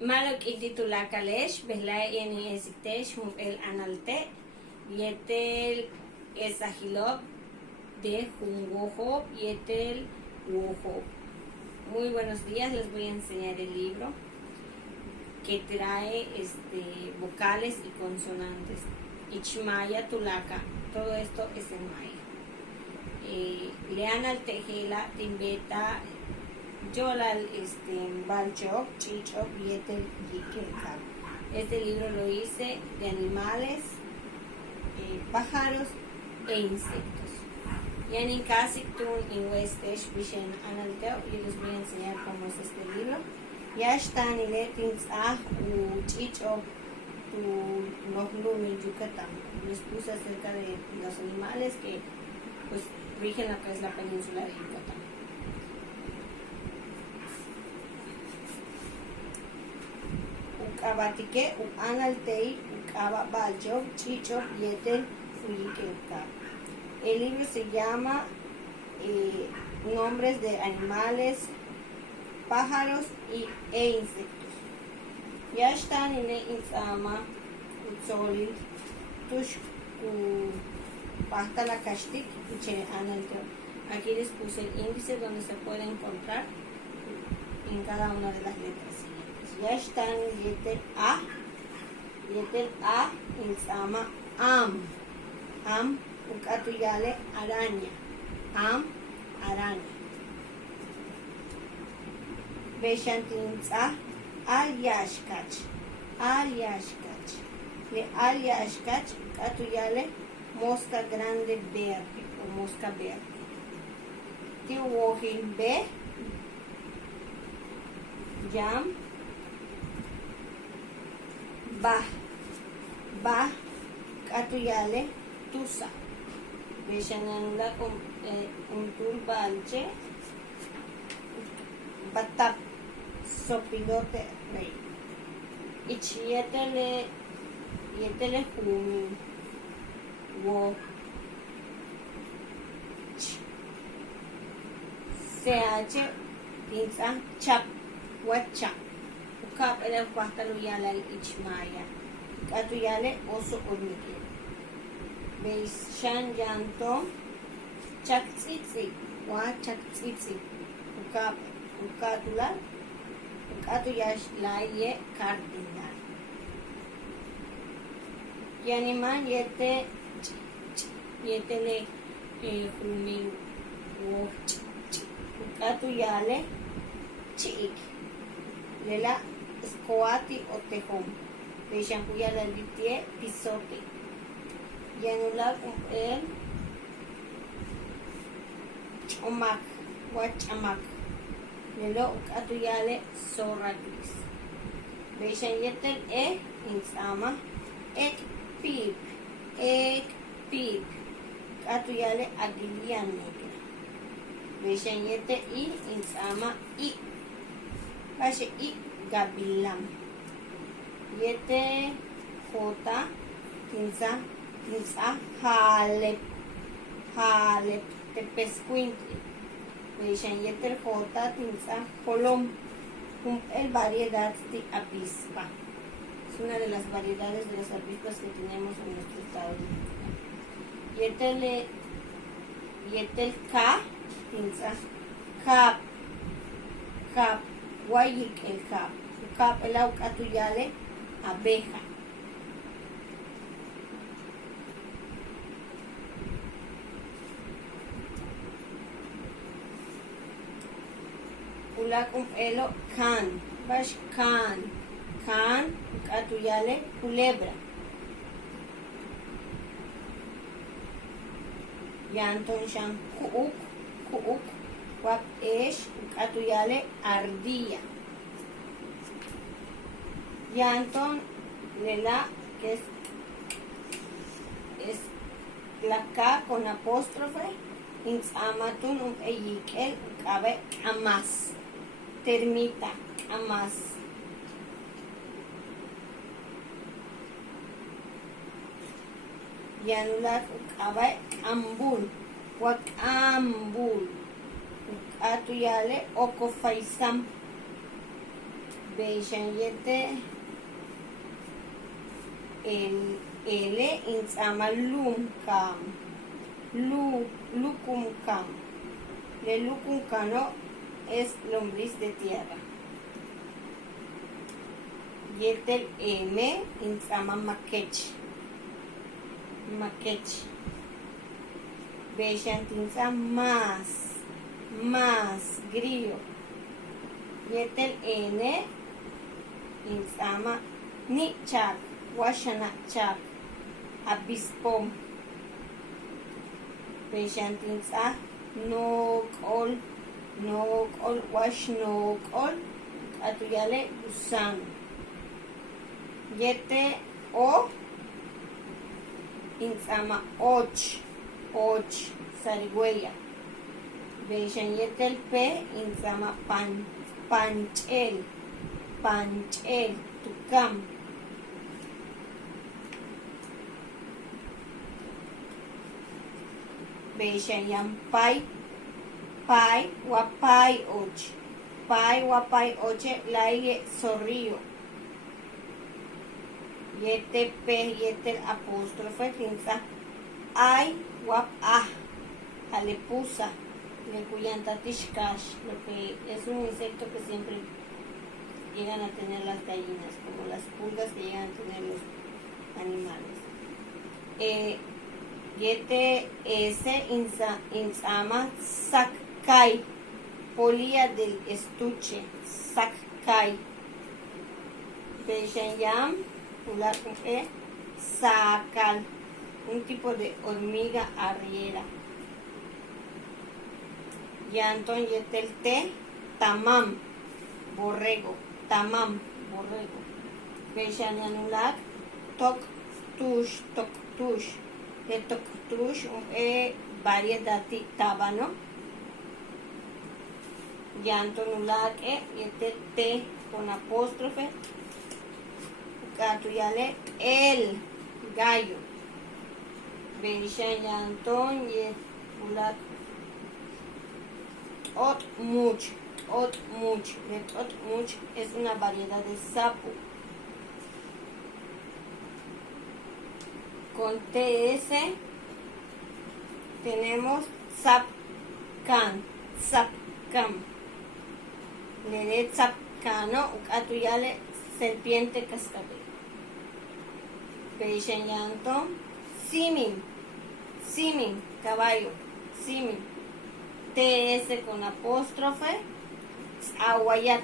Malok ititulakalesh, Behlay eni esitesh, el analte, yetel esahilop de jungojo, yetel wojo. Muy buenos días, les voy a enseñar el libro que trae vocales y consonantes. Ichmaya tulaka, todo esto es en maya. Lean al tejela, timbeta, yolal, balchok, chichok, yetel, yikelkal. Este libro lo hice de animales, pájaros e insectos. Yani casi tun in westesh vishen analteo, y les voy a enseñar cómo es este libro. Ya están y le tinzah u chichok tu nohlum en Yucatán. Les puse acerca de los animales que pues rigen lo que es la península de Yucatán. Ukabatike, Uanaltei, Ukaba Balchok, Chichok, Yetel, Uyikelka. El libro se llama Nombres de animales, pájaros e insectos. Ya están en el Insama, Utzolil, Tushku, Pasta la Kashtik, Uche Analteo. Aquí les puse el índice donde se puede encontrar en cada una de las letras. Ya están Yetel A, Insama Am, Ukatuyale araña, Am, araña. Beshantinza Al Yashkach, Le Al Yashkach, Ukatuyale mosca grande verde o mosca verde. Tiwohin B, Yam, Ba, Katuyale, Tusa. Beshananula con un turbalche, Batap, Sopilote Rey. Yetele Jumi, Wo, CH, Pinza, Chap, Wacha. Ukap el Huastaluyala Ichmaya. Katuyale oso hormiguero. Veis Shan Yanto, Chaktsitsi, Wa Chaktsitsi. Ukatula, Ukatuyash Laye Cardinal. Yaniman Yetele Jumi, Wo, Ukatuyale, Chik. Lela Scoati o Tejón. Veishampuya la litie pisote. Yanula el Omak, Wachamak. Lelo Ukatuyale Zorra Gris. Veishan Yetel Insama Ek Pip. Ukatuyale Aguilia Negra. Veishan Yete Insama Bashe Gabilam. Yete Jota Tinza Halep Tepescuintle. Veishan Yeter Jota Tinza Colom. El variedad de avispa. Es una de las variedades de las avispas que tenemos en nuestro estado de Yetel Ka Tinza Cap Guayik el Cap. Cap el Ukatuyale abeja. Ulakum elo can, bash can, Ukatuyale culebra. Yanton shan kuuk, wap Ukatuyale ardilla. Yanton lela, que es la K con apóstrofe, Insamatun eyikel, Ukabe amas. Termita, amas. Yanulat Ukabe ambul, Wakambul. Ukatuyale Okofaisam. Beishan yete el L insama lum kam. Lukum kam. Le lukum kano es lombriz de tierra. Yetel M insama makech. Makech. Beishan tinsa más grillo. Yetel N insama ni chak. Washana chak. Abispom. Beishan tinsa no kol wash no kol atuyale gusano. Yete o insama och zarigüeya. Beishan yetel P insama panchel tukam. Beishan yam pai wapai oche laie zorrillo. Yete P yetel apóstrofe tinsa ay wap alepusa le cuyanta tishkash, lo que es un insecto que siempre llegan a tener las gallinas, como las pulgas que llegan a tener los animales. Yete S insama sakai, polilla del estuche, sakai. Beishan yam pular con E, sacal, un tipo de hormiga arriera. Yanton yetel T, tamam, borrego. Beishan yanulak, tok tush. De tok tush, variedad de tábano. Yantonulak, yetel T con apóstrofe. Catuyale, el gallo. Beishan yanton yetulak. Otmuch. Otmuch es una variedad de sapo. Con TS tenemos sapcan. Lere sapcano, atuyale serpiente cascabel. Beishan yanton simin, caballo, simin. TS con apóstrofe, aguayac,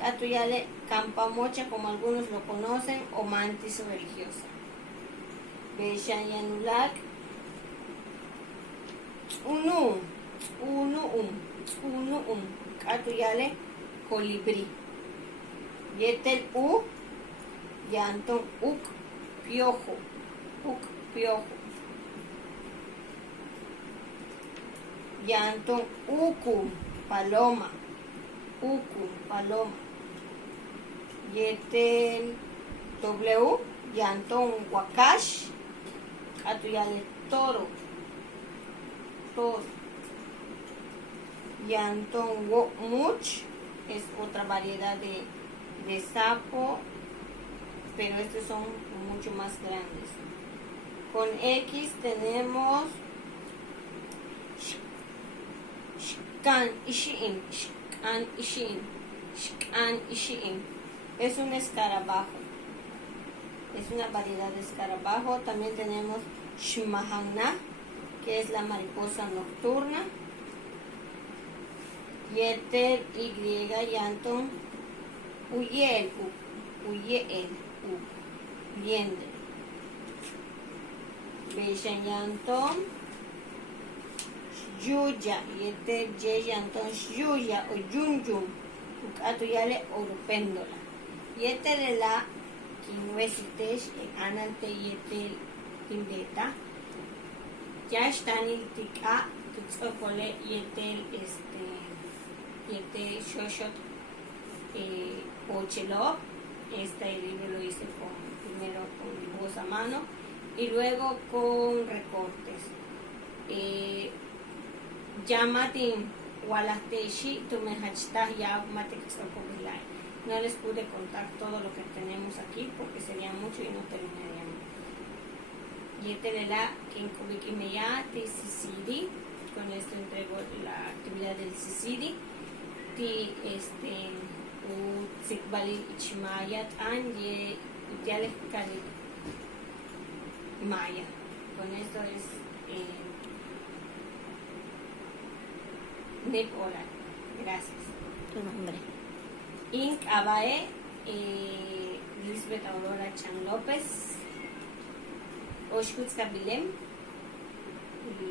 atuyale campamocha, como algunos lo conocen, o mantis religiosa. Beishan yanulak, unum, atuyale colibrí. Yetel U, yanton uk, piojo. Yanton uku, paloma. Yetel W, yanton wakash, atuyale toro. Yanton much es otra variedad de sapo, pero estos son mucho más grandes. Con X tenemos Shkan ishiim. Es un escarabajo. Es una variedad de escarabajo. También tenemos Shmahana, que es la mariposa nocturna. Yeter Y yanton uyel liendre. Beishan yanton yuya, yeter Y yanton yuya o yunyum, atuyale orupéndola. Yeter la kinuesitesh anante yeter indeta. Ya están el tika tutzopole yeter Yete Shoshot Ochelop. Este libro lo hice primero con dibujos a mano y luego con recortes. Yamatin Walateshi, Tumehachta, Yaumatexocovilay. No les pude contar todo lo que tenemos aquí porque sería mucho y no terminaríamos. Yetelela, Kinkubikimeya, Tisisidi. Con esto entrego la actividad del Sisidi. Ti, Utzikbali Ichmayat, Anye, Utialek Kali Maya. Con esto es Nip Oral. Gracias. Tu nombre. Inc. Abae, Lisbeth Aurora Chan López, Oshkutz Kabilem, y